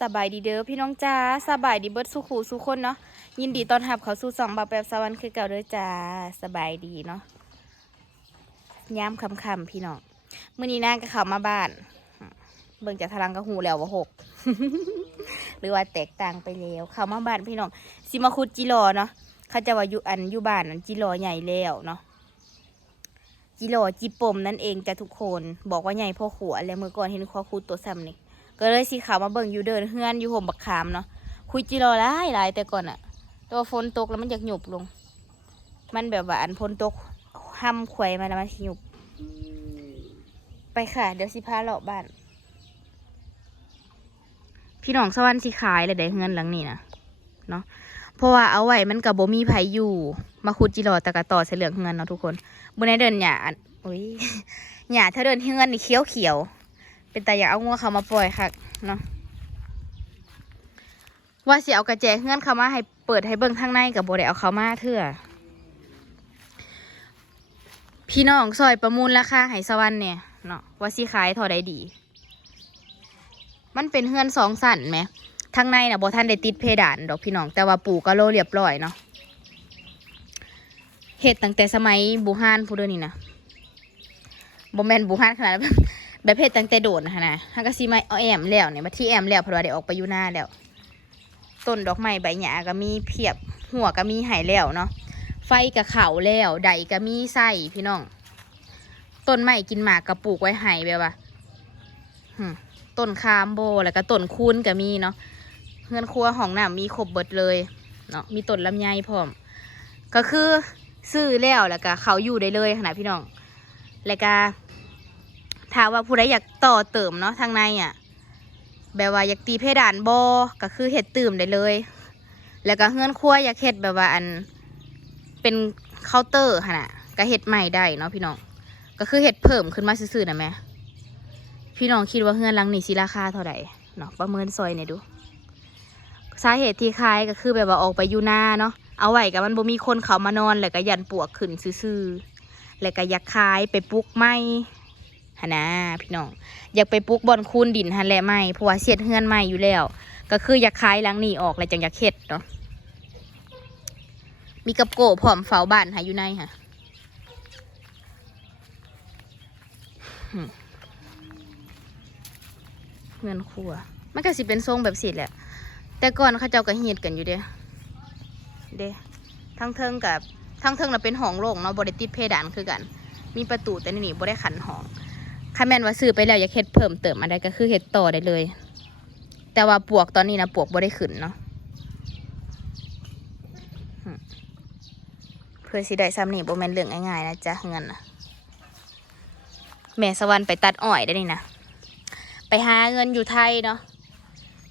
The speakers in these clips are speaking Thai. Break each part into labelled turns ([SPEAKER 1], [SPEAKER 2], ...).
[SPEAKER 1] สบายดีเด้อพี่น้องจ้าสบายดีเบิร์ดสุขูสุคนเนาะยินดีตอนรับเขาสู่สองบาแบบสวรรค์คือเก่าเด้อจ้าสบายดีเนาะยามค่ำพี่น้องมื้อนี้นางก็ข้ามาบ้าน เบิ่งจากทารังก็หูแล้วว่าหกหรือว่าแตกต่างไปแล้วเข้ามาบ้านพี่น้องสิมาขุดจิรอเนาะเขาจะว่าอยู่อันอยู่บ้านอันจิรอใหญ่แล้วเนาะจิรอจิปมนั่นเองจ้ะทุกคน บอกว่าใหญ่พ่อขัวแล้วเมื่อก่อนเห็นข้อคูดตัวซ้ำนี่ ก็เลยสีขาวมาเบิ่งอยู่เดินเฮือนอยู่ห่มบักขามเนาะคุยจีรอหลายหลายแต่ก่อนอะตัวฝนตกแล้วมันอยากหยุบลง มันแบบว่าอันฝนตกห้ำขวยมาแล้วมันหยุบ ไปค่ะ เดี๋ยวสิพาเลาะบ้าน พี่น้องสวรรค์สิขายเลยได้เฮือนหลังนี้นะเนาะเพราะว่าเอาไว้มันกับโบมีไผอยู่ มาขุดจิรอตะกะต่อเสเหลืองเฮือนเนาะทุกคนบนในเดินหยาดโอ้ยหยาถ้าเดินเฮือนนี่เขียวเขียว เป็นแต่อยากเอางัวเขามาปล่อยค่ะเนาะว่าสิเอากระแจเงื่อนเขามาให้เปิดให้เบิ่งข้างในกับโบได้เอาเขามาเถื่อพี่น้องซอยประมูลราคาให้สวรรค์เนี่ยเนาะว่าสิขายเท่าใดดี มันเป็นเฮือนสองสันไหมทางในน่ะบท่านได้ติดเพดานดอกพี่น้อง แต่ว่าปูก็โลเรียบร้อยเนาะเฮ็ดตั้งแต่สมัยบูฮานพูดเด้อนี่นะบ่แมนบูฮานขนาดนั้น แบบเพชรตั้งแต่โดดนะคะนะฮักกะซีไม้เอาแอมแล้วเนี่ยมาที่แอมแล้วเพราะว่าได้ออกไปอยู่หน้าแล้ว ต้นดอกไม้ใบหญ้าก็มีเพียบหัวก็มีหายแล้วเนาะ ไฟกับเข่าแล้วใดก็มีไส้พี่น้อง ต้นไม้กินหมากกระปลูกไว้หายแบบว่าต้นคามโบแล้วก็ต้นคูนก็มีเนาะเงินครัวห้องน้ำมีครบเบิดเลยเนาะมีต้นลำไยพร้อม ก็คือซื้อแล้วแล้วก็เขาอยู่ได้เลยขนาดพี่น้องแล้วก็ ถ้าว่าผู้ใดอยากต่อเติมเนาะทางในอะแบบว่าอยากตีเพดานบอก็คือเห็ดตื่มได้เลย แล้วก็เฮือนครัวอยากเห็ดแบบว่าอันเป็นเคาน์เตอร์ค่ะนะก็เห็ดใหม่ได้เนาะพี่น้อง ก็คือเห็ดเพิ่มขึ้นมาซื่อๆนะแม่พี่น้องคิดว่าเฮือนหลังนี้สิราคาเท่าไหร่เนาะประเมินซอยเนี่ยดู สาเหตุที่ขายก็คือแบบว่าออกไปอยู่หน้าเนาะเอาไว้กับมันบ่มีคนเขามานอนแล้วก็ยันปวกขึ้นซื่อๆแล้วก็อยากขายไปปลุกไม้ หนนะพี่น้อง อยากไปปลูกบอนคูนดินหันแหละไม่เพราะว่าเสียดเฮือนใหม่อยู่แล้ว ก็คืออยากขายหลังนี้ออกแล้วจังอยากเฮ็ดเนาะมีกับโก้พร้อมเฝ้าบ้านหาอยู่ในค่ะเงินครัว มันก็สิเป็นทรงแบบสิแหละ แต่ก่อนเขาเจ้าก็เฮ็ดกันอยู่เด้เด้ทั้งเทิงกับทั้งเทิงน่ะเป็นห้องโล่งเนาะบ่ได้ติดเพดานคือกัน มีประตูแต่นี่บ่ได้ขันห้อง คันแม่นว่าซื้อไปแล้วอยากเฮ็ดเพิ่มเติมอะไรก็คือเฮ็ดต่อได้เลย แต่ว่าปวกตอนนี้นะปวกบ่ได้ขึ้นเนาะเพื่อสิได้ซ้ำนี่บ่แม่นเรื่องง่ายๆนะจ๊ะเงินนะแม่สวรรค์ไปตัดอ้อยได้นี่นะไปหาเงินอยู่ไทยเนาะ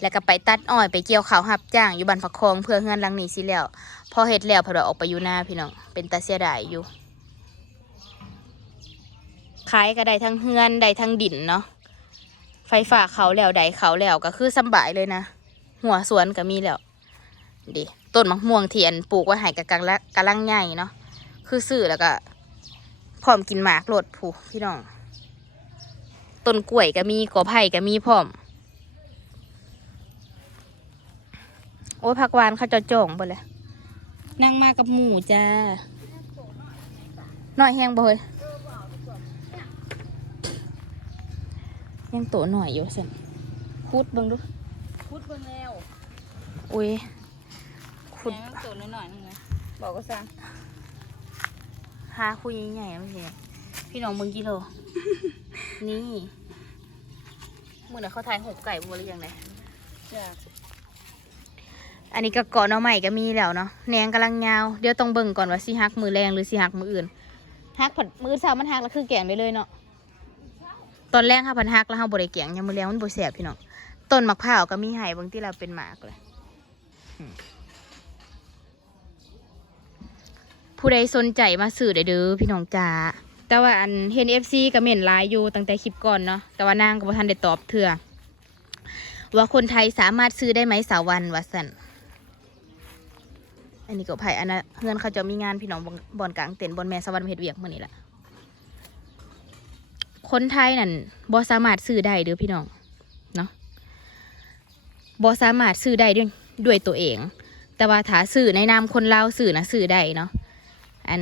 [SPEAKER 1] แล้วก็ไปตัดอ้อยไปเกี่ยวข้าวหับจ้างอยู่บ้านฝักคองเพื่อเงินลังนี้สิแล้วพอเฮ็ดแล้วเพอออกไปอยู่หน้าพี่น้องเป็นตาเสียดายอยู่ ขายก็ได้ทั้งเฮือนได้ทั้งดินเนาะไฟฟ้าเขาแล้วใดเขาแล้วก็คือสำบายเลยนะ หัวสวนก็มีแล้วดิต้นมะม่วงเทียนปลูกไว้ให้กับกำลังกำลังใหญ่เนาะคือซื้อแล้วก็พร้อมกินหมากโลดผู้พี่น้องต้นกล้วยก็มีกอไผ่ก็มีพร้อม โอ้ยผักหวานเขาจะจ่องไปเลยนั่งมากับหมูจ้าน้อยแห้งบ่เฮ้ย ยังโตหน่อยอยู่สิคุดเบิ่งดู
[SPEAKER 2] พูดเบิ่งแล้ว
[SPEAKER 1] อุ้ยคุด
[SPEAKER 2] แหงตัวน้อยๆนึงนะบอกก็สั่ง
[SPEAKER 1] หาคุยใหญ่ๆไม่ใช่พี่น้องเบิ่งกิโล นี่มือน่ะเขาทายหกไก่บัวหรือยังไง
[SPEAKER 2] จาก
[SPEAKER 1] อันนี้ก็เกาะหน้อใหม่ก็มีแล้วเนาะแหนงกำลังยาวเดี๋ยวต้องเบิ่งก่อนว่าสิหักมือแรงหรือสิหักมืออื่นหักผัดมือสาวมันหักแล้วคือแกงได้เลยเนาะ ตอนแรกค่ะพันหักแล้วเฮาบ่ได้แกงยังมือแรงมันบ่แสบพี่น้องต้นมะพร้าวก็มีให้เบางที่เราเป็นหมากเลยผู้ใดสนใจมาซื้อได้เด้อพี่น้องจ๋าแต่ว่าอันเห็น FC ก็เหม่นไลน์อยู่ตั้งแต่คลิปก่อนเนาะแต่ว่านางก็บ่ทันได้ตอบเถื่อว่าคนไทยสามารถซื้อได้ไหมสาววันว่าซั่นอันนี้ก็ไผ่อันนะเพื่อนเขาจะมีงานพี่น้องบอนบอนกลางเต็นบอนแม่สวรรค์เพชรเวียกมื่อนี้แหละ คนไทยนั่นบ่สามารถซื้อได้เด้อพี่น้องเนาะบ่สามารถซื้อได้ด้วยด้วยตัวเอง แต่ว่าถ้าซื้อในนามคนลาวซื้อนะซื้อได้เนาะอัน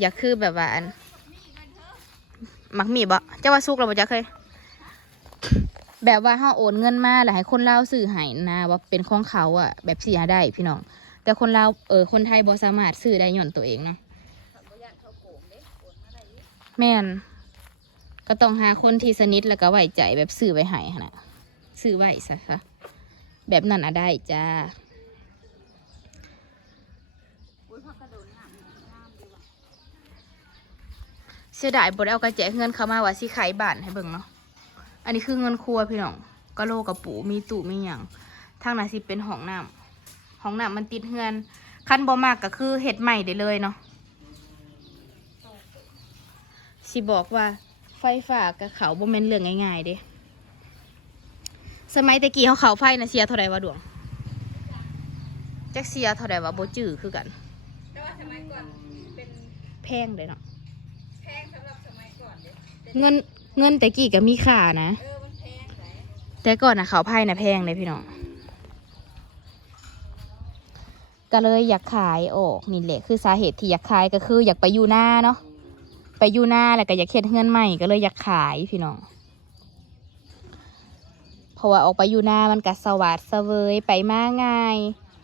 [SPEAKER 1] อยากคือแบบว่าอันมักมีบ่เจ้าว่าสุกเราบ่จะเคยแบบว่าเฮาโอนเงินมาแล้วให้คนลาวซื้อให้นะว่าเป็นของเขาอะแบบเสียได้พี่น้อง แต่คนลาวเออคนไทยบ่สามารถซื้อได้หย่อนตัวเองเนาะ แม่น ก็ต้องหาคนที่สนิทแล้วก็ไว้ใจแบบซื้อไว้ให้หั่นนะซื้อไว้ซะค่ะแบบนั้นอะได้จ้าเสียดายบดเอากระแจเงินเข้ามาว่าสิขายบ้านให้เบิ่งเนาะ อันนี้คือเงินครัวพี่น้องกะโลกับปูมีตู้มีหยังทางนั้นสิเป็นห้องน้ำห้องน้ำมันติดเฮือน คันบ่มากก็คือเฮ็ดใหม่ได้เลยเนาะ สิบอกว่าไฟฟ้ากับเขาบ่แม่นเรื่องง่ายๆเด้สมัยตะกี้เขาเขาไฟนะเสียเท่าใดวะดวงจักเสียเท่าใดวะบ่จื้อคือกัน
[SPEAKER 2] แต่ว่าสมัยก่อนเป็น
[SPEAKER 1] แพงเลยเนาะ
[SPEAKER 2] แพงสำหรับสมัยก่อนเด้
[SPEAKER 1] เงินเงินแต่กี้ก็มีค่านะ
[SPEAKER 2] เออมันแพงไหน
[SPEAKER 1] แต่ก่อนนะเขาไพ่นะแพงเลยพี่น้องก็เลยอยากขายออกนี่แหละคือสาเหตุที่อยากขายก็คืออยากไปอยู่หน้าเนาะ ไปอยู่หน้าแล้วก็อยากเฮ็ดเงินใหม่ก็เลยอยากขายพี่น้องเพราะว่าออกไปอยู่หน้ามันก็สวัสดเสวยไปมาง่าย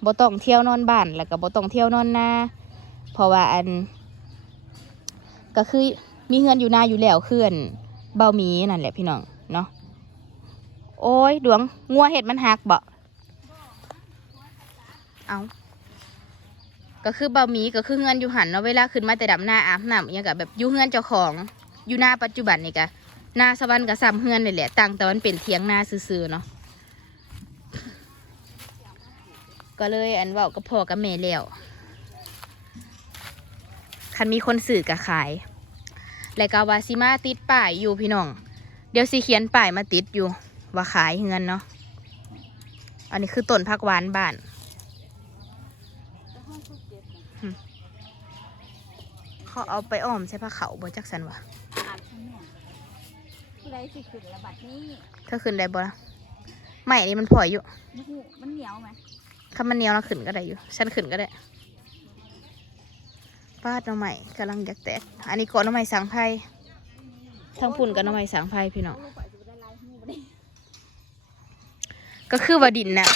[SPEAKER 1] บ่ต้องเที่ยวนอนบ้านแล้วก็บ่ต้องเที่ยวนอนหน้าเพราะว่าอัน ก็คือมีเงินอยู่หน้าอยู่แล้วเคืออันเบามีนั่นแหละพี่น้องเนาะโอ้ยดวงงัวเห็ดมันหักบ่เอา ก็คือบะหมี่ก็คือเงินอยู่หันเนาะเวลาขึ้นมาแต่ดับหน้าอาบน้ำอหยังกับแบบอยู่เงินเจ้าของอยู่หน้าปัจจุบันนี่กะหน้าสวรรค์กับซ้ำเฮือนนี่แหละต่างแต่มันเป็นเทียงหน้าซื่อๆเนาะก็เลยอันว่ากับพ่อกับแม่แล้วคันมีคนสื่อกับขายแล้วก็วาซิมาติดป้ายอยู่พี่น้อง เดี๋ยวสิเขียนป้ายมาติดอยู่ ว่าขายเงินเนาะ อันนี้คือต้นผักหวานบ้าน
[SPEAKER 2] เจ็ดนะ
[SPEAKER 1] เขาเอาไปอ้อมใช่ปะเขาบอจักสันวะ
[SPEAKER 2] อาบทั้งเนี่ยผู้ใดสิขึ้นระบาดนี้
[SPEAKER 1] ถ้าขึ้นได้บ่ล่ะไม่นี่มันพอยอยู่
[SPEAKER 2] มันหูมันเหนียวไหม
[SPEAKER 1] ถ้ามันเหนียวเราขึ้นก็ได้อยู่ ฉันขึ้นก็ได้ปาดหน้ำใหม่กำลังอยากแตก อันนี้ก่อนหน้ำใหม่สังไพ่ทั้งปุ่นกับหน้ำใหม่สังไพ่พี่น้อง
[SPEAKER 2] ลูกไปจะได้ลายหูบ่ได้
[SPEAKER 1] ก็คือว่าดินน่ะ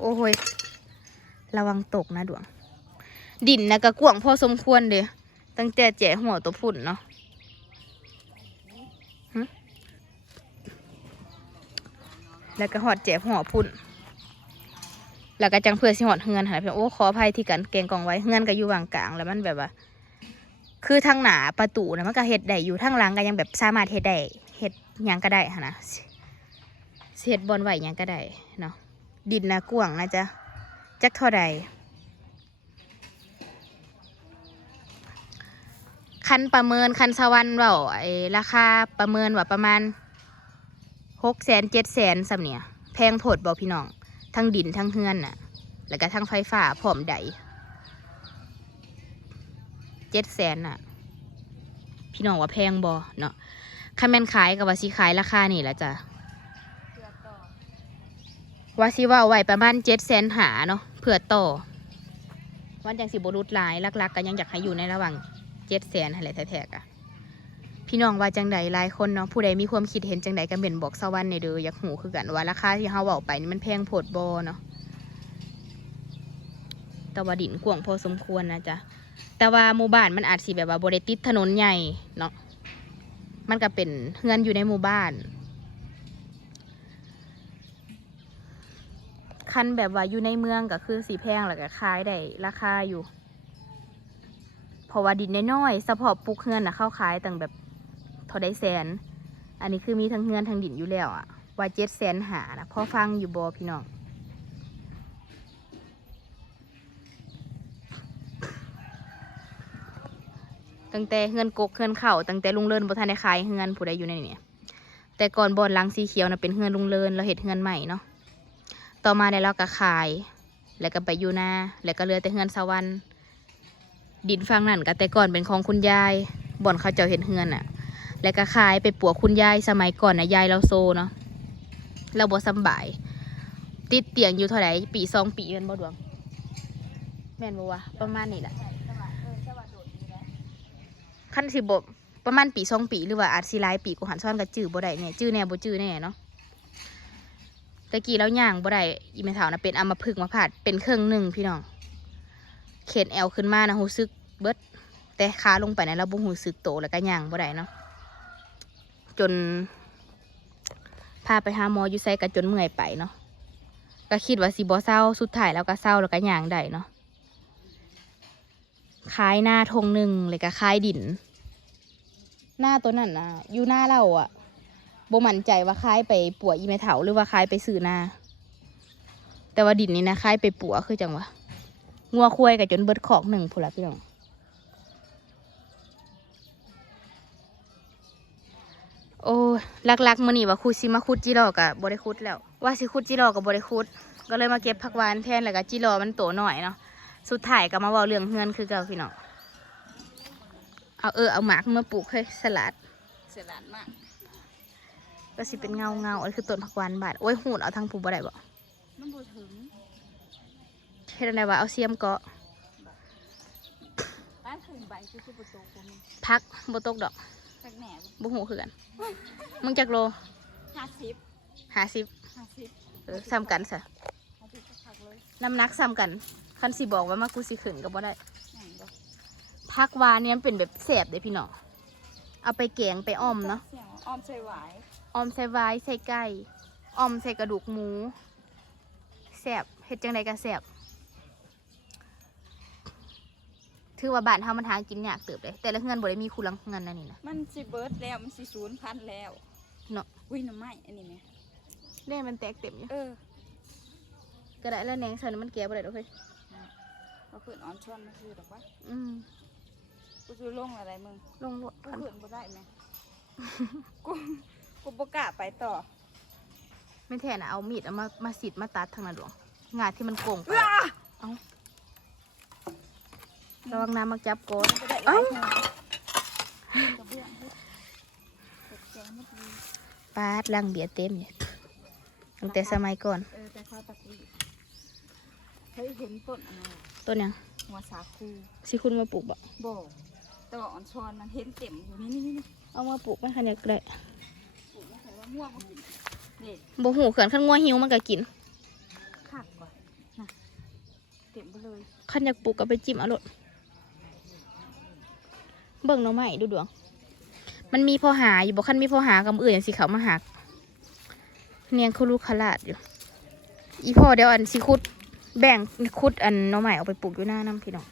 [SPEAKER 1] โอ้โหยระวังตกนะดวง ดินนะก็กว้างพอสมควรเด้ตั้งแต่แจหัวตัวพุ่นเนาะแล้วก็หอดแจหัวพุ่น แล้วก็จังเพื่อสิหอดเฮือนหาเพื่โอ้ขออภัยที่กันเกงกองไว้เฮือนก็อยู่วางกลางแล้วมันแบบว่า คือทางหนาประตูนะมันก็เฮ็ดได้อยู่ทางหลังก็ยังแบบสามารถเฮ็ดได้เฮ็ดยังก็ได้หั้นะเสียดบอลไหวยังก็ได้เนาะดินนะกว้างนะจ๊ะจักเท่าใด คันประเมินคันสวรรค์เบาไอ้ราคาประเมินว่าประมาณหกแสนเจ็ดแสนสำเนี่ยแพงโพดบอกพี่น้องทั้งดินทั้งเฮือนน่ะ แล้วก็ทั้งไฟฟ้าพร้อมใดเจ็ดแสนน่ะ พี่น้องว่าแพงบอเนาะคันแม่นขายกับว่าสิขายราคานี่แหละจ้ะว่าสิว่าไว้ประมาณเจ็ดแสนหาเนาะเผื่อต่อวันจังสิบรุษลายลักๆก็ยังอยากให้อยู่ในระหว่าง เจ็ดแสนอะไรแท้ๆกะพี่น้องว่าจังใดหลายคนเนาะผู้ใดมีความคิดเห็นจังใดก็เม่นบอกสวรรค์ในเด้ออยากหูคือกันว่าราคาที่เฮาเว้าไปนี่มันแพงโพดบ่เนาะแต่ว่าดินกว้างพอสมควรนะจ๊ะแต่ว่าหมู่บ้านมันอาจสิแบบว่าบ่ได้ติดถนนใหญ่เนาะมันก็เป็นเฮือนอยู่ในหมู่บ้านคันแบบว่าอยู่ในเมืองก็คือสีแพงแล้วก็ขายได้ราคาอยู่ ราะว่าดินน้อยๆเฉพาะปลูกเฮือนนะเข้าขายตั้งแบบเท่าได้แสน อันนี้คือมีทั้งเฮือนทั้งดินอยู่แล้วอะว่าเจ็ดแสนหานะพ่อฟังอยู่บอพี่น้องตั้งแต่เฮือนกกเฮือนเข่าตั้งแต่ลุงเลินบ่ทันได้ขายเฮือนผู้ใดอยู่ในนี่แต่ก่อนบอนลังสีเขียวนะเป็นเฮือนลุงเลินเราเห็ดเฮือนใหม่เนาะต่อมาได้เราก็ขาย แล้วก็ไปอยู่นาแล้วก็เหลือแต่เฮือนสวรรค์ ดินฟังนั่นก็แต่ก่อนเป็นของคุณยาย บ่อนเขาเจ้าเห็นเฮือนอะแล้วก็ขายไปปัวคุณยายสมัยก่อนนะยายเราโซเนาะเราบ่สบาย ติดเตียงอยู่เท่าไหร่ปีสองปีแม่นบ่ดวง แม่นบ่วะประมาณนี้แหละ
[SPEAKER 2] ใช่แต่ว่าเออแต่ว่าโดดอยู่แล้ว
[SPEAKER 1] ขั้นสิบบประมาณปีสองปีหรือว่าอาจสิหลายปีกูหันซ้อนกับจื้อบ่ได้เนี่ยจื้อแน่บ่จื้อแน่เนาะตะกี้แล้วย่างบ่ได้อีเมถาวนะเป็นอัมพฤกษ์มาผาดเป็นเครื่องหนึ่งพี่น้อง เขนแอลขึ้นมานะหูซึกเบิดแต่ขาลงไปในราบ่หูซึกโตแล้วก็ย่างบ่ได้เนาะจนพาไปหาหมออยู่ไสก็จนเมื่อยไปเนาะก็คิดว่าสิบ่เศร้าสุดท้ายแล้วก็เศร้าแล้วก็ย่างได้เนาะขายหน้าทงหนึ่งเลยก็ขายดิน หน้าตัวนั้นนะอยู่หน้าเราอะบ่มั่นใจว่าคลายไปปัวอีเมเถาหรือว่าคลายไปซื้อหน้าแต่ว่าดินนี่นะคลายไปปัวคือจังวะ งัวควายกับจนเบิดขอกหนึ่งพูนละพี่น้องโอ้ยลักๆมื่อนี้ว่าคุดซิมาคุดจิรอกับบริคุดแล้ว ว่าสิคุดจิรอกับบริคุด ก็เลยมาเก็บผักหวานแทนแล้วก็จิรอมันโตหน่อยเนาะสุดท้ายก็มาเว่าเรื่องเฮือนคือเก่าพี่น้องเอาเออเอาหมากมาปลูกให้สลัด
[SPEAKER 2] เสียหลานมาก
[SPEAKER 1] ก็สิเป็นเงาเงาอันนคือต้นผักหวานบาดโอ้ยหูดเอาทางผูบ่ได้บ่
[SPEAKER 2] มันบ่ถึง
[SPEAKER 1] เฮ็ดอะไรวะเอาเสียมเกาะ
[SPEAKER 2] บ้านถึงใบคือคือประตูกูมัน
[SPEAKER 1] พักบ่ตกดอก
[SPEAKER 2] สักแหน่
[SPEAKER 1] บ่หูคือกัน มึงจักโล
[SPEAKER 2] ห้าสิบ
[SPEAKER 1] ห้าสิบ
[SPEAKER 2] ห้าสิบ
[SPEAKER 1] เออซ้ำกันซะ
[SPEAKER 2] ห้าสิบสักพักเลย
[SPEAKER 1] น้ำหนักซ้ำกัน คันสิบอกว่ามากูสิขึ้นก็บ่ได้
[SPEAKER 2] แหน่งบ่
[SPEAKER 1] ผักหวานเนี่ยมันเป็นแบบแสบเด้พี่น้องเอาไปแกงไปอ้อมเนาะ
[SPEAKER 2] เสียงอ้อมใส่หวาย
[SPEAKER 1] อ้อมใส่ไว้ใส่ไก่อ้อมใส่กระดูกหมูแสบเฮ็ดจังไดก็แสบ ถือว่าบ้านเฮามันหากินยากเติบเลยแต่ละเฮือนบ่ได้มีคูลังเงินนั่นนี่นะ
[SPEAKER 2] มันสิเบิร์ดแล้วมันสิศูนย์พันแล้ว
[SPEAKER 1] เนาะ
[SPEAKER 2] วิ่งน้ำไม้อันนี้ไหม
[SPEAKER 1] เล่มันแตกเต็มอยู่
[SPEAKER 2] เออ
[SPEAKER 1] ก็ได้แล้วแหนงใส่นี่มันแก่บ่ได้ดอกเฮ้ย
[SPEAKER 2] เขาเพื่อนออนช่อนมาซื้อหรอกวะ
[SPEAKER 1] อืม
[SPEAKER 2] กูซื้อลงอะไรมึง
[SPEAKER 1] ลงรถ
[SPEAKER 2] กู
[SPEAKER 1] คัน
[SPEAKER 2] เพื่อนบ่ได้ไหมกูกูบ่กล้าไปต่อ
[SPEAKER 1] ไม่แท้นะเอามีดเอามามาสิดมาตัดทางนั้นดวงงาที่มันโก่งไปเอา ระวังน้ำมักจับโกน
[SPEAKER 2] บ่ได้หลา
[SPEAKER 1] เอ้า
[SPEAKER 2] ยแห่งกระเบื้องเฮ็ดตกใจหมดเลย
[SPEAKER 1] ปาดลังเบียร์เต็มอยู่ตั้งแต่สมัยก่อน
[SPEAKER 2] เออแต่เขาตะกี้เฮ้ยเห็นต้นอะไร
[SPEAKER 1] ต้นยัง
[SPEAKER 2] หัวสาคู
[SPEAKER 1] สิคุณมาปลูกบ่
[SPEAKER 2] บ่แต่ว่าอ่อนช้อนมันเห็นเต็มอยู่นี่นี่นี่นี่
[SPEAKER 1] เอามาปลูกมันคันอยากได้
[SPEAKER 2] ปลูกไม่เคยว่าม่วงมากินนี่
[SPEAKER 1] บ่หูเขื่อนขันงัวหิวมันก็กิน
[SPEAKER 2] ขาดก่อนนะเต็มไปเลย
[SPEAKER 1] ขันอยากปลูกก็ไปจิ้มเอารถ เบิ่งหน้องใหม่ดูดวง มันมีพอหาอยู่บ่คันมีพอหากับอื่นอย่างสิเขามาหักเนียงคุลูขลาดอยู่ อีพ่อเดี๋ยวอันสิคุด แบ่งคุดอันหน้องใหม่เอาไปปลูกอยู่หน้าน้ำพี่น้อง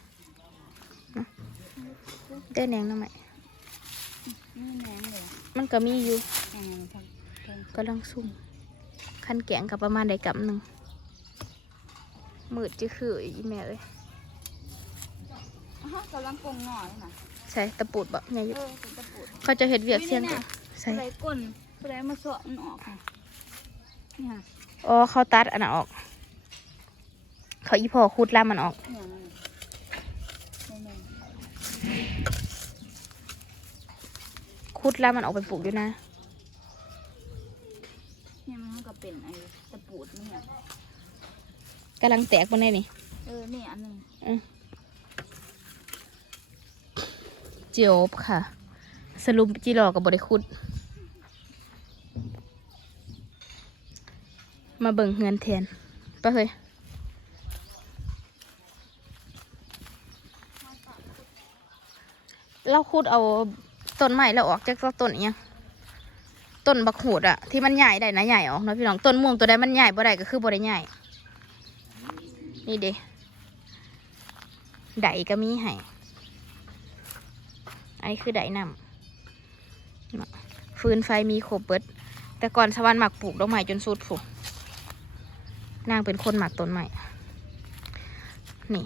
[SPEAKER 1] เนาะได้แหนงหน้องใหม่มันก็มีอยู่กำลังซุ่มคันแกงกับประมาณใดกับหนึ่งมืดจะคืออีแม่เอ้ย
[SPEAKER 2] กำลังกงหน่อยนะ
[SPEAKER 1] ใส่ตะปูดบ่แม่อยู่
[SPEAKER 2] เออเป็นตะปูด
[SPEAKER 1] เขาจะเห็ดเวียกเสียง
[SPEAKER 2] นี่
[SPEAKER 1] กัน
[SPEAKER 2] น่ะ
[SPEAKER 1] ใส่
[SPEAKER 2] ผู้ใดก้นผู้ใดมาสอมันออกค่ะนี่ค่ะ
[SPEAKER 1] อ๋อเขาตัดอันนั้นออก เขาอีพอคุดล่ามันออก
[SPEAKER 2] เนี่ยนี่นี่
[SPEAKER 1] คุดล่ามันออกไปปลูกด้วยนะ
[SPEAKER 2] เนี่ยมันก็เป็นไอ้ตะปูดมันเนี่ย
[SPEAKER 1] กำลังแตกบนนี้นี่
[SPEAKER 2] เออ นี่อันหนึง
[SPEAKER 1] เจียวบค่ะ สรุปจีรอกับบริคุด มาเบิ่งเงินแทนไปเฮ้ยเราคุดเอาต้นไม้แล้วออกจากต้นอีหยังต้นบักหูดอะที่มันใหญ่ได้นะใหญ่ออกนะพี่น้องต้นม่วงตัวใดมันใหญ่บ่ได้ก็คือบ่ได้ใหญ่นี่เด้ไดก็มีให้ อันนี้คือไดนำเนาฟืนไฟมีครบเบิด แต่ก่อนสวรรค์หมักปลูกดอกไม้จนสุดผูกนางเป็นคนหมักต้นไม้นี่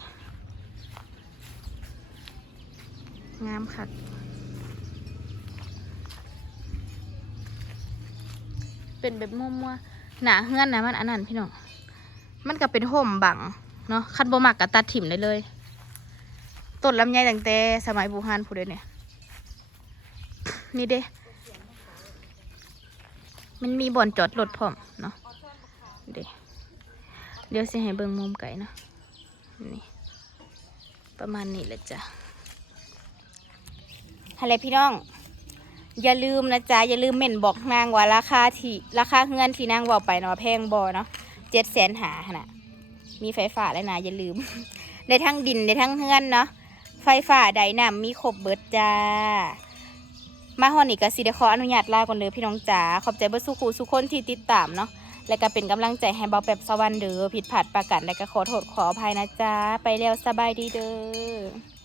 [SPEAKER 1] งามคักเป็นแบบมัวๆหนาเฮือนนะมันอันนั้นพี่น้อง มันก็เป็นห่มบังเนาะคันบ่มักก็ตัดถิ่มได้เลย ต้นลำไยตั้งแต่สมัยบูฮานผู้เดยเนี่ย นี่เด้ มันมีบ่อนจอดรถพร้อมเนาะ เด้ เดี๋ยวสิให้เบิ่งมุมไก่เนาะ นี่ ประมาณนี้แหละจ้ะอะไรพี่น้อง อย่าลืมนะจ๊ะ อย่าลืมเม่นบอกนางว่าราคาที่ราคาเฮือนที่นางบอกไปเนาะแพงบอเนาะเจ็ดแสนหาขนาดมีไฟฟ้าแล้วนะอย่าลืมได้ทั้งดินได้ทั้งเฮือนเนาะไฟฟ้าไดน้ำมีครบเบิดจ้า มาฮอนี่ก็สิได้ขออนุญาตลาก่อนเด้อพี่น้องจ๋าขอบใจเบิดสุขูสุคนที่ติดตามเนาะและก็เป็นกำลังใจให้เบาแบบสวรรค์เด้อผิดพลาดประกันและก็ขอโทษขออภัยนะจ๊ะไปแล้วสบายดีเด้อ